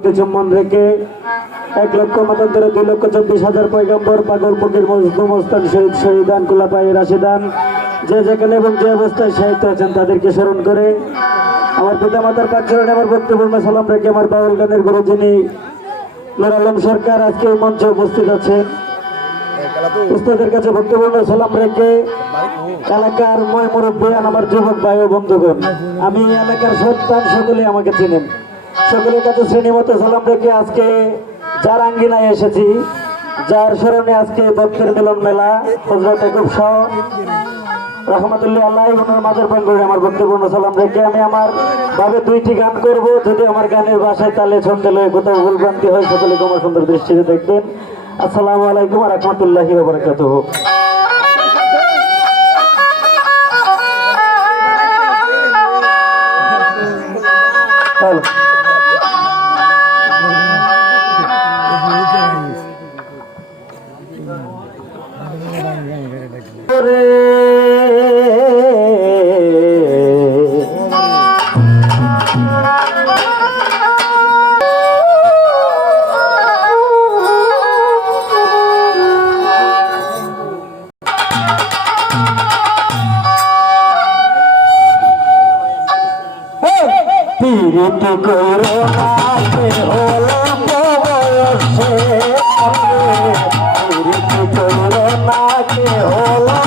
চুম্বন রেখে 1,00,000 মতান্তরে 2,24,000 পয়গম্বর পাগল ফকির মজলুম ওস্তাদ শহীদ শহীদান কুলাপাই রাশিদান যে যেখানে এবং যে অবস্থায় সাহিত্য আছেন তাদেরকে স্মরণ করে আমার পিতা মাতার পাঁচজনে আমার বক্তব্য সালাম রেখে আমার বাউল গানের গুরু যিনি নুর আলম সরকার আজকে এই মঞ্চে উপস্থিত আছেন উস্তাদের কাছে বক্তব্য সালাম রেখে এলাকার ময় মুরব্বিয়ান আমার যুবক ভাই ও বন্ধুগণ আমি এলাকার সন্তান সকলে আমাকে চিনেন সকলের কাছে শ্রেণীমতো সালাম রেখে আজকে যার আঙ্গিনায় এসেছি যার স্মরণে আজকে ভক্তের মিলন মেলা হযরত একুব শাহ রহমতুল্লাহ আল্লাহ ওনার মাঝের প্রাঙ্গণে আমার বক্তব্য সালাম রেখে আমি আমার ভাবে দুইটি গান করব যদি আমার গানের ভাষায় তালে ছন্দে লয়ে কোথাও ভুলভ্রান্তি হয় সকলে ক্ষমা সুন্দর দৃষ্টিতে দেখবেন। আসসালামু আলাইকুম ওয়া রাহমাতুল্লাহি ওয়া বারাকাতুহু। পিরিতি করো নাকে হলো বয়সে পিরিতি করো নাকে হলো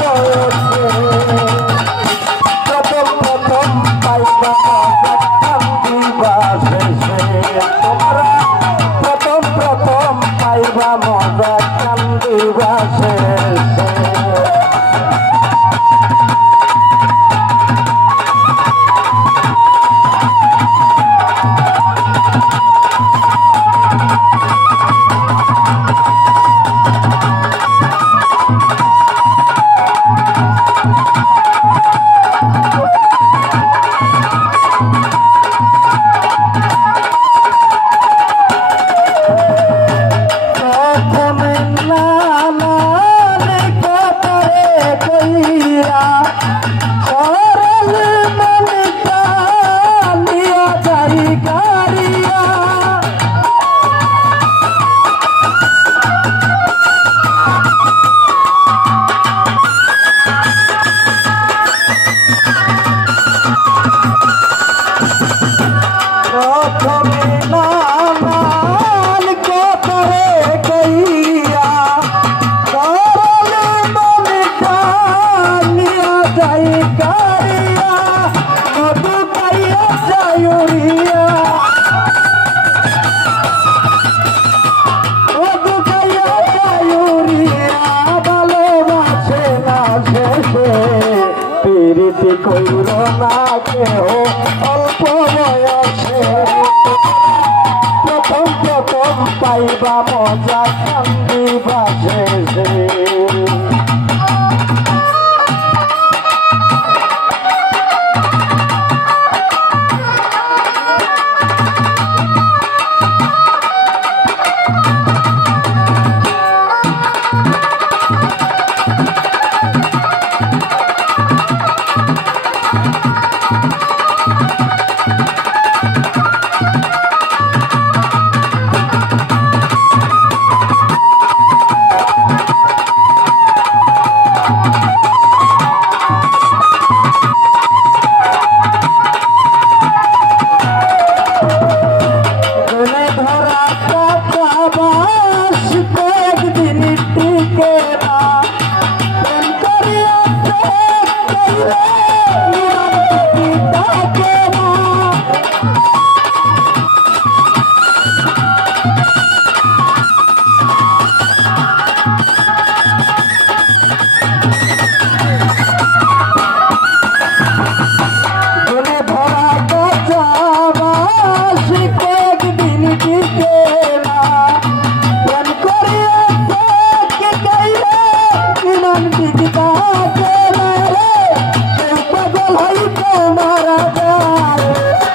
বয়সে প্রথম প্রথম পাইবা দিবাসে তোমরা প্রথম প্রথম পাইবা মজা কান্দিবাসে পিরিতি কইল না কেহ অল্প বয়সে প্রথম প্রথম পাইবা মজা কান্দিবাসে Come on.